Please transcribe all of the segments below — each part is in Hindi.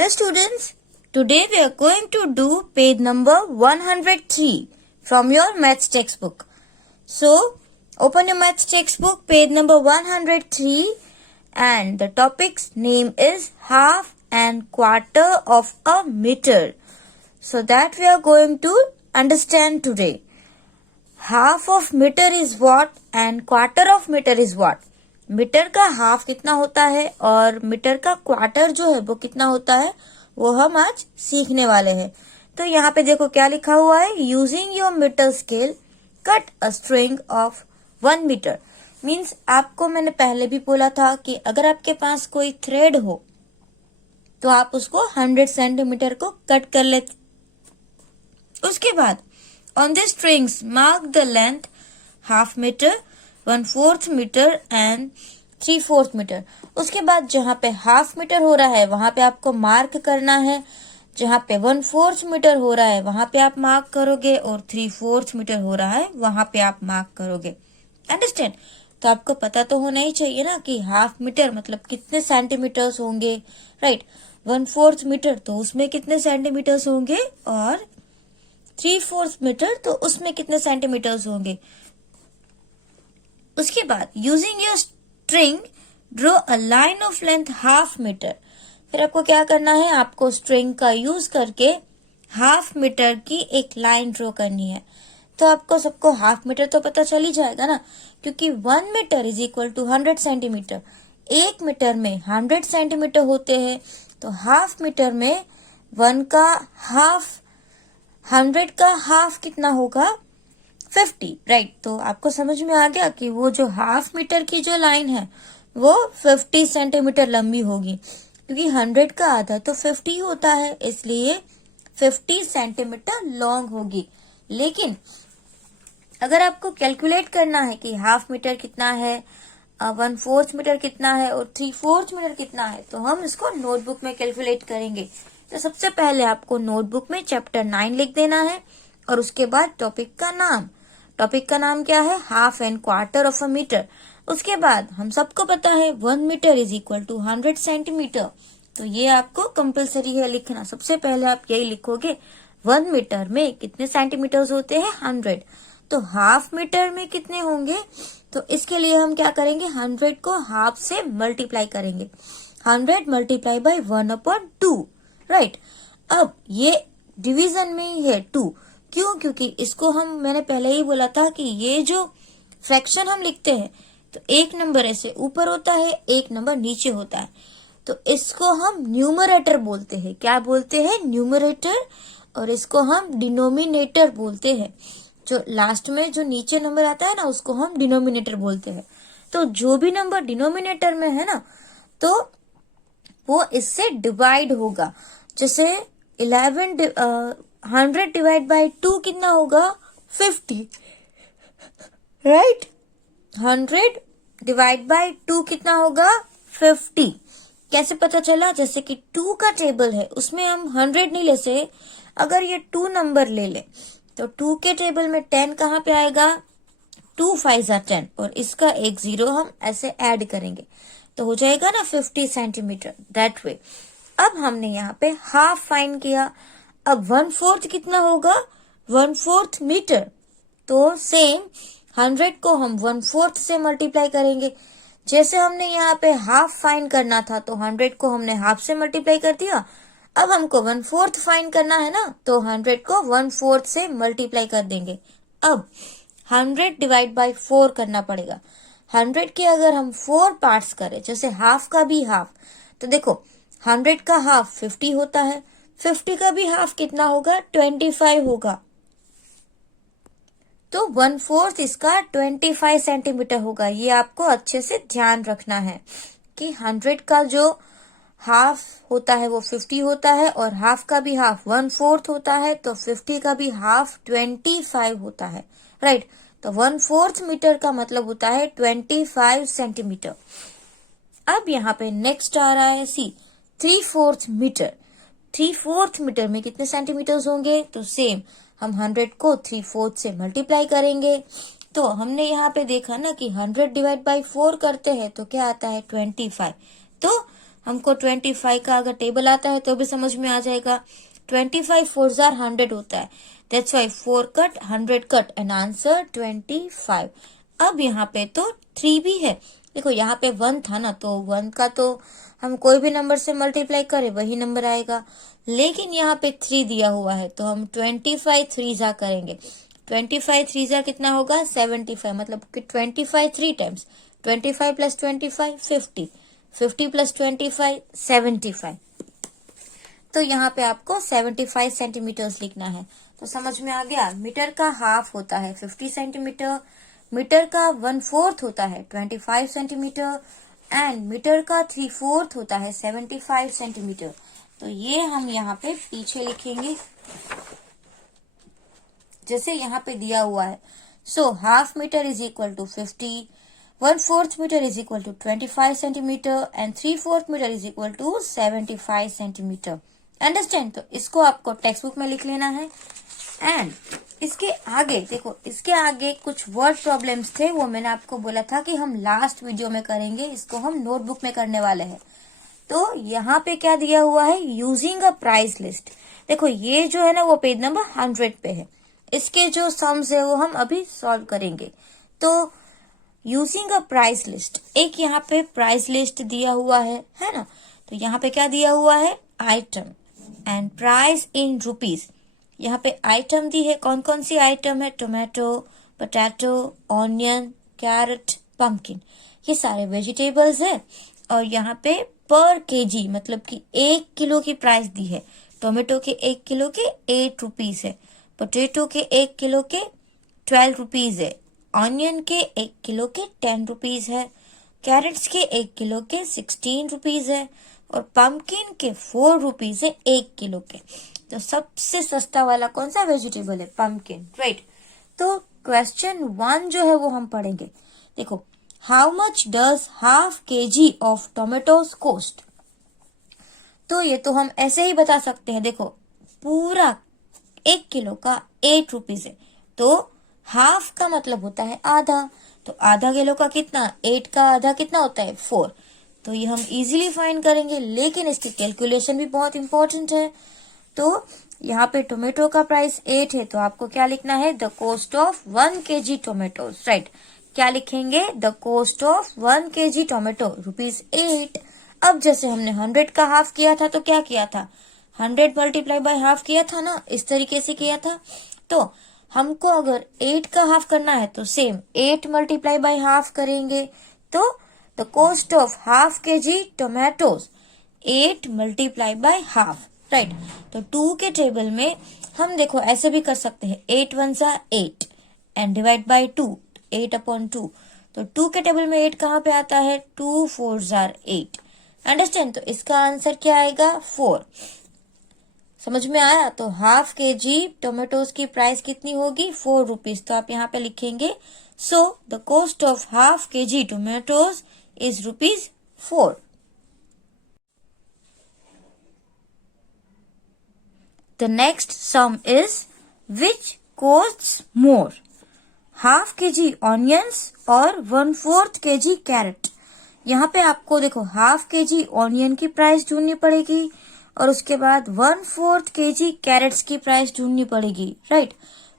Hello students, today we are going to do page number 103 from your maths textbook. So, open your maths textbook, page number 103, and the topic's name is half and quarter of a meter. So that we are going to understand today. Half of meter is what and quarter of meter is what. Metre का हाफ कितना होता है और मीटर का क्वार्टर जो है वो कितना होता है वो हम आज सीखने वाले हैं। तो यहाँ पे देखो क्या लिखा हुआ है, using your metre scale cut a string of 1 metre. Means आपको मैंने पहले भी बोला था कि अगर आपके पास कोई थ्रेड हो तो आप उसको 100 सेंटीमीटर को कट कर लेते। उसके बाद on this strings mark the length half metre, 1/4 metre and 3/4 metre. उसके बाद जहाँ पे हाफ मीटर हो रहा है वहां पे आपको मार्क करना है, जहाँ पे 1/4 मीटर हो रहा है वहां पे आप मार्क करोगे और 3/4 मीटर हो रहा है वहां पे आप मार्क करोगे। अंडरस्टैंड? तो आपको पता तो होना ही चाहिए ना कि हाफ मीटर मतलब कितने सेंटीमीटर्स होंगे, राइट। 1/4 मीटर तो उसमें कितने सेंटीमीटर्स होंगे और 3/4 मीटर तो उसमें कितने सेंटीमीटर्स होंगे। उसके बाद using your string draw a line of length half metre. फिर आपको क्या करना है, आपको स्ट्रिंग का यूज करके हाफ मीटर की एक लाइन ड्रॉ करनी है। तो आपको सबको हाफ मीटर तो पता चल ही जाएगा ना, क्योंकि 1 metre is equal to 100 centimetre. 1 metre में 100 सेंटीमीटर होते हैं, तो हाफ मीटर में 1 का हाफ, 100 का हाफ कितना होगा 50, राइट। तो आपको समझ में आ गया कि वो जो हाफ मीटर की जो लाइन है वो 50 सेंटीमीटर लंबी होगी, क्योंकि 100 का आधा तो 50 होता है, इसलिए 50 सेंटीमीटर लॉन्ग होगी। लेकिन अगर आपको कैलकुलेट करना है कि हाफ मीटर कितना है, 1/4 मीटर कितना है और 3/4 मीटर कितना है, तो हम इसको नोटबुक में कैलकुलेट करेंगे। तो सबसे पहले आपको नोटबुक में चैप्टर 9 लिख देना है और उसके बाद टॉपिक का नाम क्या है, half and quarter of a metre. उसके बाद हम सबको पता है 1 metre is equal to 100 centimetre, तो ये आपको कंपलसरी है लिखना। सबसे पहले आप यही लिखोगे 1 मीटर में कितने सेंटीमीटर होते हैं 100, तो हाफ मीटर में कितने होंगे। तो इसके लिए हम क्या करेंगे, 100 को हाफ से मल्टीप्लाई करेंगे, 100 मल्टीप्लाई बाई 1/2, राइट। अब ये डिवीजन में ही है 2, क्यों, क्योंकि इसको मैंने पहले ही बोला था कि ये जो फ्रैक्शन हम लिखते हैं तो एक नंबर ऐसे ऊपर होता है, एक नंबर नीचे होता है, तो इसको हम न्यूमरेटर बोलते हैं। क्या बोलते हैं, न्यूमरेटर। और इसको हम डिनोमिनेटर बोलते हैं। जो लास्ट में जो नीचे नंबर आता है ना उसको हम डिनोमिनेटर बोलते हैं। तो जो भी नंबर डिनोमिनेटर में है ना तो वो इससे डिवाइड होगा। जैसे 100 डिवाइड बाई 2 कितना होगा 50, राइट। 100 डिवाइड बाई 2 कितना होगा 50। कैसे पता चला, जैसे कि 2 का टेबल है उसमें हम 100 नहीं ले सकते। अगर ये 2 नंबर ले ले तो 2 के टेबल में 10 कहाँ पे आएगा, 2 5 10, और इसका एक 0 हम ऐसे ऐड करेंगे तो हो जाएगा ना 50 सेंटीमीटर, दैट वे। अब हमने यहाँ पे हाफ फाइंड किया। अब 1/4 कितना होगा 1/4 मीटर, तो सेम 100 को हम 1/4 से मल्टीप्लाई करेंगे। जैसे हमने यहाँ पे हाफ फाइंड करना था तो 100 को हमने हाफ से मल्टीप्लाई कर दिया। अब हमको 1/4 फाइंड करना है ना, तो 100 को 1/4 से मल्टीप्लाई कर देंगे। अब 100 डिवाइड बाई 4 करना पड़ेगा। 100 के अगर हम 4 पार्ट्स करें, जैसे हाफ का भी हाफ, तो देखो 100 का हाफ 50 होता है, 50 का भी हाफ कितना होगा 25 होगा, तो 1/4 इसका 25 सेंटीमीटर होगा। ये आपको अच्छे से ध्यान रखना है कि 100 का जो हाफ होता है वो 50 होता है और हाफ का भी हाफ 1/4 होता है, तो 50 का भी हाफ 25 होता है, राइट। तो 1/4 मीटर का मतलब होता है 25 सेंटीमीटर। अब यहाँ पे नेक्स्ट आ रहा है सी 3/4 मीटर। 3/4 मीटर में कितने सेंटीमीटर्स होंगे, तो सेम हम 100 को 3/4 से मल्टीप्लाई करेंगे। तो हमने यहाँ पे देखा ना कि 100 डिवाइड बाई 4 करते हैं तो क्या आता है 25, तो हमको 25 का अगर टेबल आता है तो भी समझ में आ जाएगा। 25 4 जार 100 होता है, that's why 4 cut 100 cut and answer 25। अब यहाँ पे तो 3 भी है, देखो यहाँ पे 1 था ना, तो 1 का तो हम कोई भी नंबर से मल्टीप्लाई करें वही नंबर आएगा, लेकिन यहाँ पे 3 दिया हुआ है तो हम 25 3 जा करेंगे। 25 3 जा कितना होगा 75, मतलब कि 25 3 टाइम्स, 25 प्लस 25 50, 50 प्लस 25 75। तो यहाँ पे आपको 75 सेंटीमीटर्स लिखना है। तो समझ में आ गया, मीटर का हाफ होता है 50 सेंटीमीटर, मीटर का 1/4 होता है 25 सेंटीमीटर एंड मीटर का 3/4 होता है 75 सेंटीमीटर। तो ये हम यहाँ पे पीछे लिखेंगे जैसे यहाँ पे दिया हुआ है। So half metre is equal to 50, 1/4 metre is equal to 25 centimetre and 3/4 metre is equal to 75 centimetre. Understand? तो इसको आपको टेक्स्ट बुक में लिख लेना है। एंड इसके आगे देखो, इसके आगे कुछ वर्ड प्रॉब्लम्स थे, वो मैंने आपको बोला था कि हम लास्ट वीडियो में करेंगे, इसको हम नोटबुक में करने वाले हैं। तो यहाँ पे क्या दिया हुआ है, यूजिंग अ प्राइस लिस्ट। देखो ये जो है ना वो पेज नंबर 100 पे है, इसके जो सम्स है वो हम अभी सॉल्व करेंगे। तो यूजिंग अ प्राइस लिस्ट, एक यहाँ पे प्राइस लिस्ट दिया हुआ है ना। तो यहाँ पे क्या दिया हुआ है, item and price in rupees. यहाँ पे आइटम दी है, कौन कौन सी आइटम है, tomato, potato, onion, carrot, pumpkin, ये सारे वेजिटेबल्स है। और यहाँ पे पर केजी मतलब कि 1 किलो की प्राइस दी है। टोमेटो के 1 किलो के 8 रुपीज है, पोटैटो के 1 किलो के 12 रुपीज है, ऑनियन के 1 किलो के 10 रुपीज है, कैरेट्स के 1 किलो के 16 रुपीज है और पंपकिन के 4 रुपीज है 1 किलो के। तो सबसे सस्ता वाला कौन सा वेजिटेबल है, पंपकिन, राइट। तो क्वेश्चन 1 जो है वो हम पढ़ेंगे। देखो, how much does half KG of tomatoes cost. तो ये तो हम ऐसे ही बता सकते हैं। देखो पूरा 1 किलो का 8 रुपीज है, तो हाफ का मतलब होता है आधा, तो आधा किलो का कितना, 8 का आधा कितना होता है 4। तो ये हम इजीली फाइंड करेंगे, लेकिन इसकी कैलकुलेशन भी बहुत इंपॉर्टेंट है। तो यहाँ पे टोमेटो का प्राइस 8 है, तो आपको क्या लिखना है, the cost of 1 kg tomatoes, right. क्या लिखेंगे, the cost of 1 kg tomato ₹8। अब जैसे हमने 100 का हाफ किया था तो क्या किया था, 100 मल्टीप्लाई बाय हाफ किया था ना, इस तरीके से किया था। तो हमको अगर 8 का हाफ करना है तो सेम 8 मल्टीप्लाई बाय हाफ करेंगे। तो the cost of half kg tomatoes 8 multiply by half, right. तो 2 के टेबल में हम देखो ऐसे भी कर सकते हैं, 8 1 सा 8 एंड डिवाइड बाय 2, 8/2। तो 2 के टेबल में 8 कहाँ पे आता है, 2 4 जार 8। अंडरस्टैंड? तो इसका आंसर क्या आएगा, 4। समझ में आया? तो हाफ kg टोमेटोज की प्राइस कितनी होगी, 4 रुपीज। तो आप यहाँ पे लिखेंगे, so the cost of half kg tomatoes is ₹4। The next sum is which costs more, half kg onions और 1/4 kg कैरेट। यहाँ पे आपको देखो हाफ kg ऑनियन की प्राइस ढूंढनी पड़ेगी और उसके बाद 1/4 kg कैरेट्स की प्राइस ढूंढनी पड़ेगी, राइट।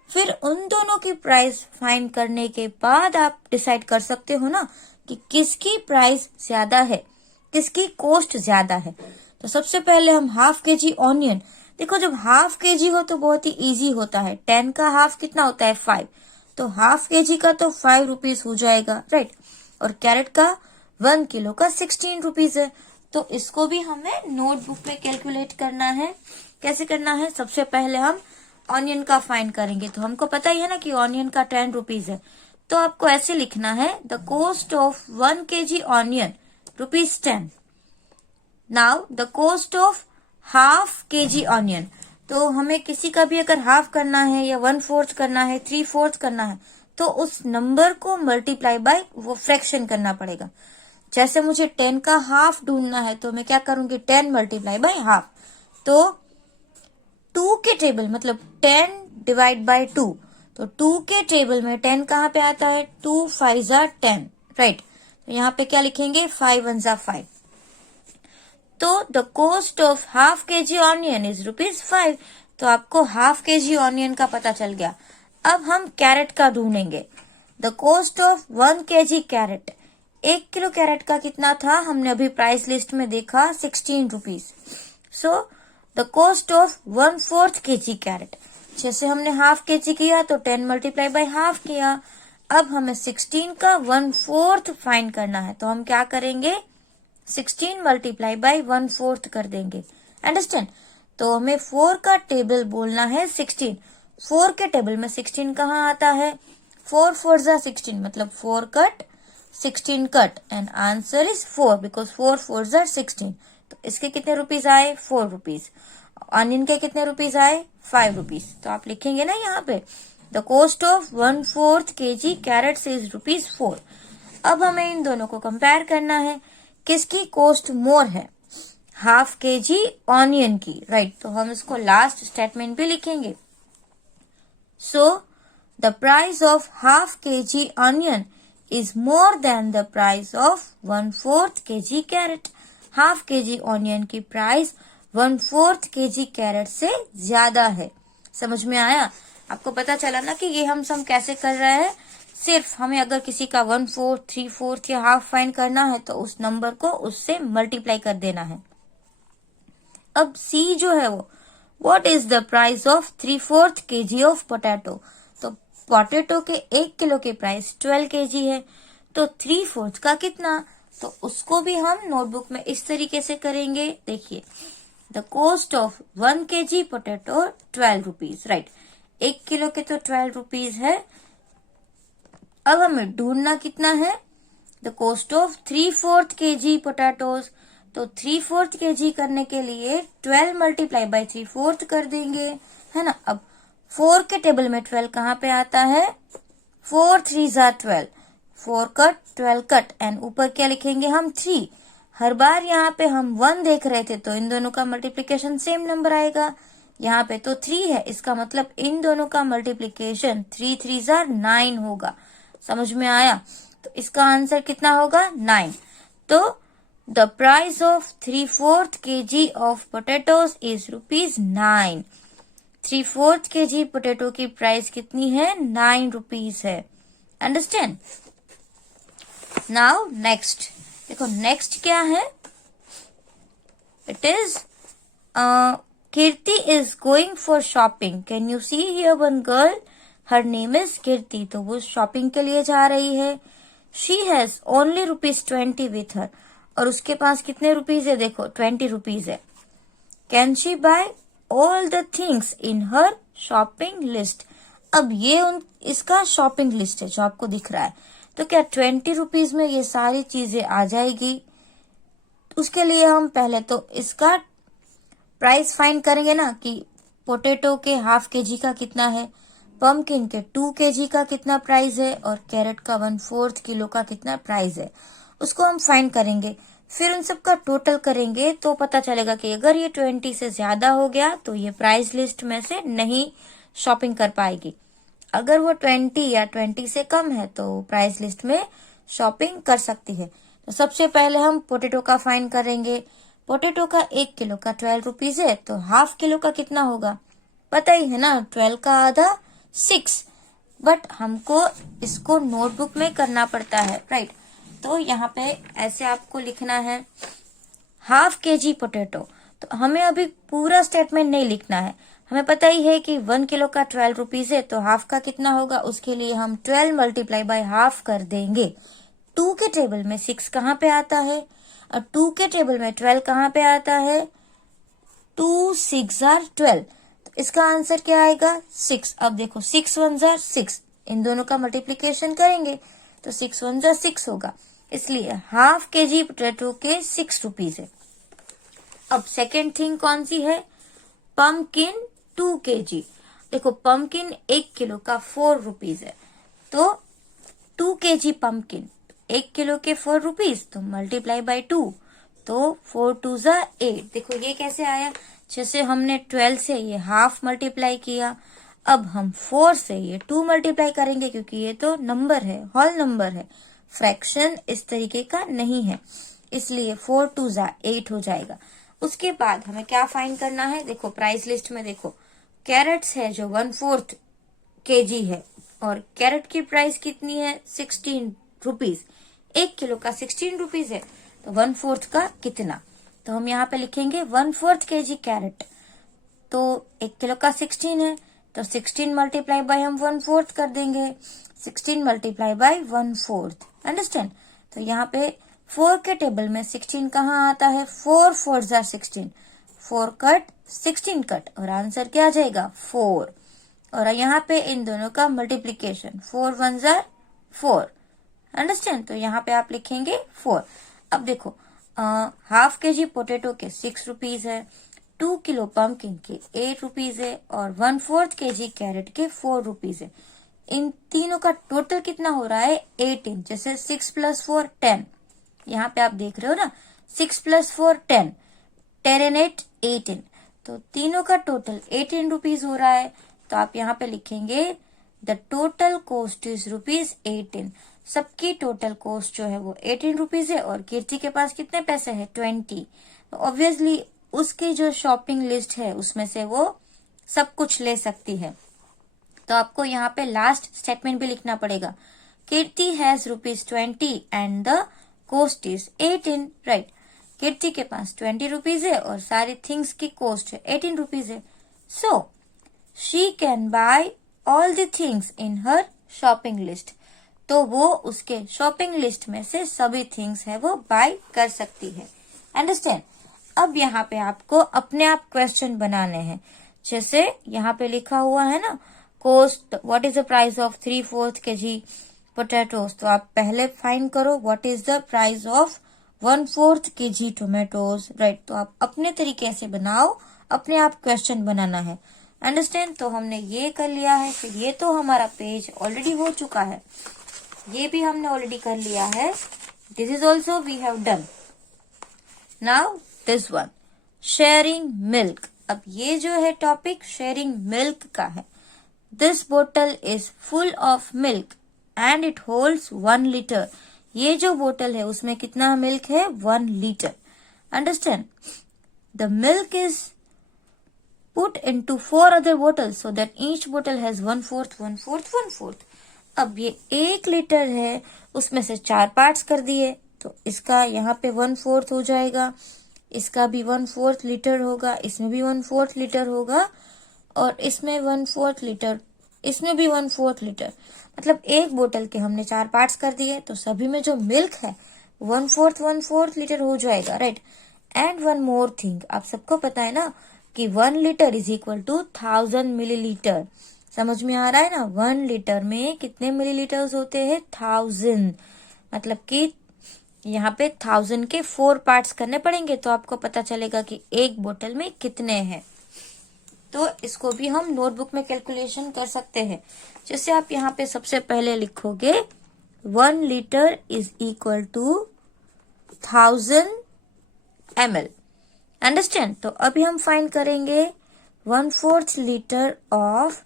फिर उन दोनों की प्राइस फाइंड करने के बाद आप डिसाइड कर सकते हो ना कि किसकी प्राइस ज्यादा है, किसकी कॉस्ट ज्यादा है। तो सबसे पहले हम हाफ kg ऑनियन, देखो जब हाफ kg हो तो बहुत ही इजी होता है, 10 का हाफ कितना होता है 5, तो हाफ kg का तो 5 रुपीज हो जाएगा, राइट। और कैरेट का 1 किलो का 16 रुपीज है। तो इसको भी हमें नोटबुक में कैलकुलेट करना है। कैसे करना है, सबसे पहले हम ऑनियन का फाइंड करेंगे। तो हमको पता ही है ना कि ऑनियन का 10 रुपीज है, तो आपको ऐसे लिखना है, the cost of 1 kg onion ₹10। Now the cost of half kg onion, तो हमें किसी का भी अगर हाफ करना है या 1/4 करना है, 3/4 करना है, तो उस नंबर को मल्टीप्लाई बाय वो फ्रैक्शन करना पड़ेगा। जैसे मुझे 10 का हाफ ढूंढना है तो मैं क्या करूंगी, 10 मल्टीप्लाई बाय हाफ। तो 2 के टेबल मतलब 10 डिवाइड बाय 2, तो 2 के टेबल में 10 कहाँ पे आता है, 2 5 जार 10, राइट। तो यहाँ पे क्या लिखेंगे, 5 1 जार 5। तो the cost of half kg onion is ₹5। तो आपको हाफ kg ऑनियन का पता चल गया। अब हम कैरेट का ढूंढेंगे। The cost of 1 kg carrot, 1 किलो कैरेट का कितना था, हमने अभी प्राइस लिस्ट में देखा, ₹16। So the cost of 1/4 kg carrot, जैसे हमने हाफ kg किया तो 10 मल्टीप्लाई बाय हाफ किया। अब हमें 16 का 1/4 फाइंड करना है, तो हम क्या करेंगे, 16 मल्टीप्लाई बाय 1/4 कर देंगे। अंडरस्टैंड? तो हमें 4 का टेबल बोलना है 16। 4 के टेबल में 16 कहाँ आता है, 4 4 जा 16, मतलब 4 cut 16 cut, and answer is 4 because 4 4 जा 16। तो इसके कितने रुपीज आए, ₹4। ऑनियन के कितने रुपीज आए, ₹5। तो आप लिखेंगे ना यहाँ पे, the cost of 1/4 kg carrots is ₹4। अब हमें इन दोनों को कंपेयर करना है, किसकी कॉस्ट मोर है, हाफ kg ऑनियन की, राइट। तो हम इसको लास्ट स्टेटमेंट भी लिखेंगे। So the price of half kg onion is more than the price of 1/4 kg carrot. Half kg onion की प्राइस 1/4 kg कैरेट से ज्यादा है। समझ में आया? आपको पता चला ना कि ये हम सम कैसे कर रहे हैं। सिर्फ हमें अगर किसी का 1/4, 3/4 या हाफ फाइंड करना है तो उस नंबर को उससे मल्टीप्लाई कर देना है। अब सी जो है वो, what is the price of 3/4 kg of potato. तो पोटैटो के 1 किलो की प्राइस 12 kg है, तो 3/4 का कितना, तो उसको भी हम नोटबुक में इस तरीके से करेंगे। देखिए, the cost of 1 kg potato ₹12, right. 1 kilo के तो ₹12 है। अब हमें ढूंढना कितना है, the cost of 3/4 kg potatoes. तो 3/4 kg करने के लिए 12 मल्टीप्लाई बाय 3/4 कर देंगे, है ना। अब 4 के टेबल में 12 कहाँ पे आता है, 4 3 जा 12, 4 कट 12 कट, एंड ऊपर क्या लिखेंगे हम, 3। हर बार यहाँ पे हम 1 देख रहे थे तो इन दोनों का मल्टीप्लीकेशन सेम नंबर आएगा। यहाँ पे तो 3 है, इसका मतलब इन दोनों का मल्टीप्लीकेशन 3 3 जा 9 होगा। समझ में आया? तो इसका आंसर कितना होगा, 9। तो the price of 3/4 kg of potatoes is ₹9। 3/4 kg potato की प्राइस कितनी है, ₹9 है। अंडरस्टैंड? नाउ नेक्स्ट देखो, नेक्स्ट क्या है, it is Kirti is going for shopping. Can you see here one girl, her name is Kirti. तो वो शॉपिंग के लिए जा रही है। She has only ₹20 with her, और उसके पास कितने रुपीज है, देखो ₹20 है। Can she buy all the things in her shopping list. अब ये इसका शॉपिंग लिस्ट है जो आपको दिख रहा है। तो क्या ₹20 में ये सारी चीजें आ जाएगी? उसके लिए हम पहले तो इसका प्राइस फाइंड करेंगे ना, कि पोटैटो के हाफ kg का कितना है, पम्पकिन के 2 kg का कितना प्राइस है, और कैरेट का 1/4 किलो का कितना प्राइस है, उसको हम फाइंड करेंगे। फिर उन सब का टोटल करेंगे तो पता चलेगा कि अगर ये 20 से ज्यादा हो गया तो ये प्राइस लिस्ट में से नहीं शॉपिंग कर पाएगी। अगर वो 20 या 20 से कम है तो प्राइस लिस्ट में शॉपिंग कर सकती है। तो सबसे पहले हम पोटैटो का फाइंड करेंगे। पोटैटो का 1 किलो का ₹12 है, तो हाफ किलो का कितना होगा, पता ही है ना, 12 का आधा 6। बट हमको इसको नोटबुक में करना पड़ता है, राइट। तो यहाँ पे ऐसे आपको लिखना है, हाफ kg पोटैटो। तो हमें अभी पूरा स्टेटमेंट नहीं लिखना है, हमें पता ही है कि 1 किलो का ₹12 है, तो हाफ का कितना होगा, उसके लिए हम 12 मल्टीप्लाई बाय हाफ कर देंगे। 2 के टेबल में 6 कहाँ पे आता है, और 2 के टेबल में 12 कहाँ पे आता है, 2 6 जार 12। तो इसका आंसर क्या आएगा, 6। अब देखो 6 1 जार 6, इन दोनों का मल्टीप्लीकेशन करेंगे तो 6 1 जार 6 होगा। इसलिए हाफ kg पोटैटो के ₹6 है। अब सेकेंड थिंग कौन सी है, पम्पकिन 2 kg। देखो पम्पकिन 1 किलो का ₹4 है, तो 2 kg पम्पकिन 1 किलो के ₹4, तो मल्टीप्लाई बाय 2, तो 4 2 जा 8। देखो ये कैसे आया, जैसे हमने 12 से ये हाफ मल्टीप्लाई किया, अब हम 4 से ये 2 मल्टीप्लाई करेंगे, क्योंकि ये तो नंबर है, होल नंबर है, फ्रैक्शन इस तरीके का नहीं है। इसलिए 4 2 8 हो जाएगा। उसके बाद हमें क्या फाइंड करना है, देखो प्राइस लिस्ट में देखो कैरेट्स है जो 1/4 kg है और कैरेट की प्राइस कितनी है 16 रुपीज। 1 किलो का 16 रुपीज है तो 1/4 का कितना, तो हम यहाँ पे लिखेंगे 1/4 kg कैरेट। तो 1 किलो का 16 है तो 16 मल्टीप्लाई बाय हम 1/4 कर देंगे, 16 मल्टीप्लाई बाय 1/4। अंडरस्टैंड। तो यहाँ पे 4 के टेबल में 16 कहाँ आता है, 4 4 जार 16, 4 कट 16 कट और आंसर क्या आ जाएगा 4। और यहाँ पे इन दोनों का मल्टीप्लीकेशन 4 1 जार 4। अंडरस्टैंड। तो यहाँ पे आप लिखेंगे 4। अब देखो हाफ kg पोटेटो के 6 रुपीज है, 2 किलो पंपकिन के 8 रुपीज है और 1/4 kg कैरेट के 4 रुपीज है। इन तीनों का टोटल कितना हो रहा है 18। जैसे 6 + 4 10, यहाँ पे आप देख रहे हो ना 6 + 4 10, 10 and 8 18, तो तीनों का टोटल 18 रुपीज हो रहा है। तो आप यहाँ पे लिखेंगे द टोटल कॉस्ट इज ₹18। सबकी टोटल कॉस्ट जो है वो 18 रुपीज है और कीर्ति के पास कितने पैसे हैं 20। तो ऑब्वियसली उसकी जो शॉपिंग लिस्ट है उसमें से वो सब कुछ ले सकती है। तो आपको यहाँ पे लास्ट स्टेटमेंट भी लिखना पड़ेगा, Kirti has ₹20 and the cost is 18, right. Kirti के पास 20 रुपीज है और सारी थिंग्स की कॉस्ट है 18 रुपीज है। So she can buy all the things in her shopping list. तो वो उसके शॉपिंग लिस्ट में से सभी थिंग्स है वो बाय कर सकती है। अंडरस्टैंड। अब यहाँ पे आपको अपने आप क्वेश्चन बनाने हैं। जैसे यहाँ पे लिखा हुआ है ना cost, what is the price of 3/4 kg potatoes, तो आप पहले फाइंड करो what is the price of 1/4 kg tomatoes, right. तो आप अपने तरीके से बनाओ, अपने आप क्वेश्चन बनाना है। अंडरस्टैंड। तो हमने ये कर लिया है, फिर ये तो हमारा पेज ऑलरेडी हो चुका है, ये भी हमने ऑलरेडी कर लिया है, this is also we have done. Now this one, sharing milk. अब ये जो है टॉपिक शेयरिंग मिल्क का है। दिस बोतल is full of milk and it holds 1 litre. ये जो बोतल है उसमें कितना मिल्क है 1 litre. Understand. The milk is put into 4 other bottles so that each bottle has 1/4 1/4 1/4। अब ये 1 लीटर है, उसमें से 4 पार्ट्स कर दिए तो इसका यहाँ पे 1/4 हो जाएगा, इसका भी 1/4 लीटर होगा, इसमें भी 1/4 लीटर होगा और इसमें 1/4 लीटर, इसमें भी 1/4 लीटर। मतलब एक बोतल के हमने 4 पार्ट्स कर दिए तो सभी में जो मिल्क है 1/4 1/4 लीटर हो जाएगा, right. And one more thing, आप सबको पता है ना कि 1 litre is equal to 1000 millilitre. समझ में आ रहा है ना, 1 लीटर में कितने मिलीलीटर्स होते हैं 1000। मतलब कि यहाँ पे 1000 के 4 पार्ट्स करने पड़ेंगे तो आपको पता चलेगा कि एक बोतल में कितने हैं। तो इसको भी हम नोटबुक में कैलकुलेशन कर सकते हैं। जैसे आप यहाँ पे सबसे पहले लिखोगे 1 litre is equal to 1000 ml। Understand. तो अभी हम फाइंड करेंगे 1/4 लीटर ऑफ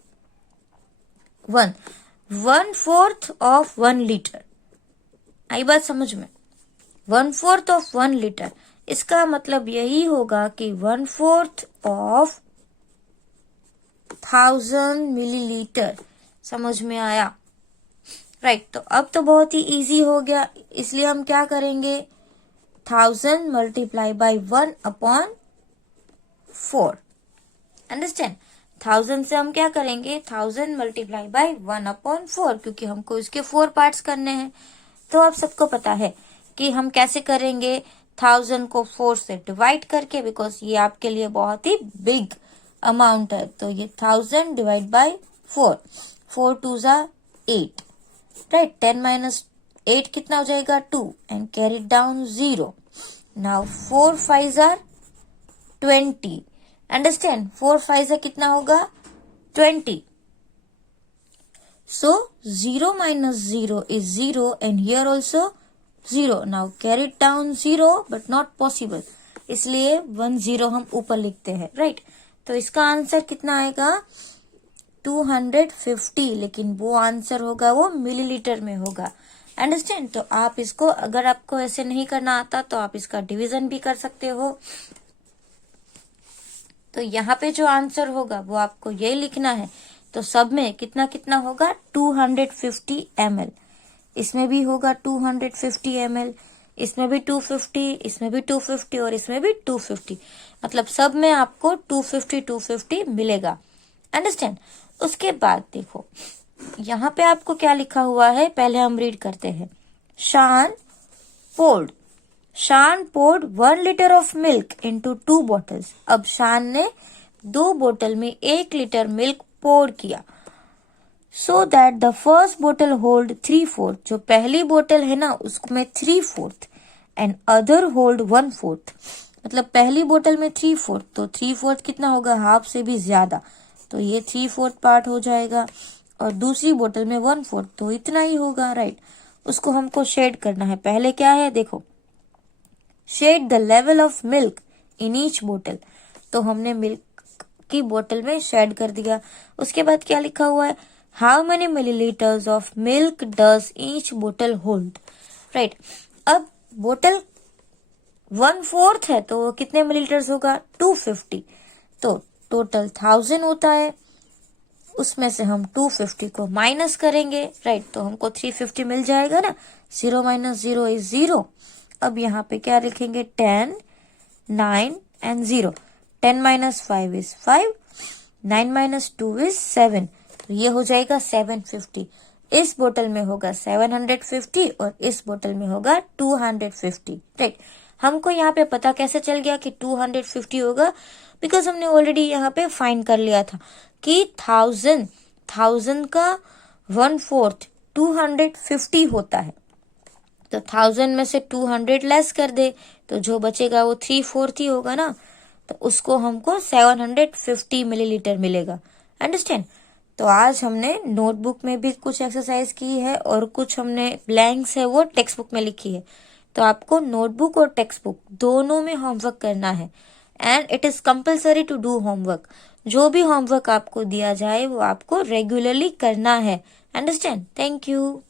1/4 ऑफ 1 लीटर। आई बात समझ में, 1/4 ऑफ 1 लीटर, इसका मतलब यही होगा कि 1/4 ऑफ 1000 मिलीलीटर। समझ में आया, राइट। तो अब तो बहुत ही इजी हो गया, इसलिए हम क्या करेंगे 1000 मल्टीप्लाई बाय 1/4। अंडरस्टैंड। 1000 से हम क्या करेंगे 1000 मल्टीप्लाई बाय 1/4, क्योंकि हमको इसके 4 पार्ट्स करने हैं। तो आप सबको पता है कि हम कैसे करेंगे 1000 को 4 से डिवाइड करके, बिकॉज ये आपके लिए बहुत ही बिग अमाउंट है। तो ये 1000 डिवाइड बाय 4, 4 2 8, राइट। 10 - 8 कितना हो जाएगा 2 and carry down 0। Now 4 5 20। Understand. 4 5 कितना होगा 20। So 0 minus 0 is 0 and here also 0. Now carry down 0 but not possible, इसलिए 1 0 हम ऊपर लिखते हैं, राइट। तो इसका आंसर कितना आएगा 250, लेकिन वो आंसर होगा वो मिलीलीटर में होगा। अंडरस्टैंड। तो आप इसको, अगर आपको ऐसे नहीं करना आता तो आप इसका डिवीजन भी कर सकते हो। तो यहाँ पे जो आंसर होगा वो आपको ये लिखना है। तो सब में कितना कितना होगा, 250 ml। इसमें भी होगा 250 ml, इसमें भी 250, इसमें भी 250 और इसमें भी 250। मतलब सब में आपको 250 मिलेगा। अंडरस्टैंड। उसके बाद देखो यहाँ पे आपको क्या लिखा हुआ है, पहले हम रीड करते हैं। शान poured 1 liter of milk into 2 bottles। अब शान ने 2 बोतल में 1 लीटर मिल्क पोर किया। So that the first bottle hold 3/4। जो पहली बोतल है ना उसमें 3/4 and other hold 1/4। मतलब पहली बोतल में 3/4, तो 3/4 कितना होगा, हाफ से भी ज्यादा, तो ये 3/4 पार्ट हो जाएगा। और दूसरी बोतल में 1/4, तो इतना ही होगा, राइट। उसको हमको शेड करना है। पहले क्या है देखो, shade the level of milk in each बोतल। तो हमने मिल्क की बोतल में शेड कर दिया। उसके बाद क्या लिखा हुआ है, how many millilitres of milk does each बोतल होल्ड, राइट। अब बोतल 1/4 है तो कितने मिलीलीटर्स होगा, 250। तो टोटल 1000 होता है, उसमें से हम 250 को माइनस करेंगे, राइट। तो हमको 350 मिल जाएगा ना। 0 - 0 इज 0। अब यहाँ पे क्या लिखेंगे, 10, 9 एंड 0। 10 - 5 is 5, 9 - 2 is 7। तो ये हो जाएगा 750। इस बोतल में होगा 750 और इस बोतल में होगा 250, राइट। हमको यहाँ पे पता कैसे चल गया कि 250 होगा, बिकॉज हमने ऑलरेडी यहाँ पे फाइंड कर लिया था कि 1000 का 1/4 250 होता है। तो 1000 में से 200 लेस कर दे तो जो बचेगा वो 3/4 ही होगा ना। तो उसको हमको 750 मिलीलीटर मिलेगा। अंडरस्टैंड। तो आज हमने नोटबुक में भी कुछ एक्सरसाइज की है और कुछ हमने ब्लैंक्स है वो टेक्स्ट बुक में लिखी है। तो आपको नोटबुक और टेक्स्ट बुक दोनों में होमवर्क करना है and it is compulsory to do homework. जो भी होमवर्क आपको दिया जाए वो आपको रेगुलरली करना है। अंडरस्टैंड। Thank you.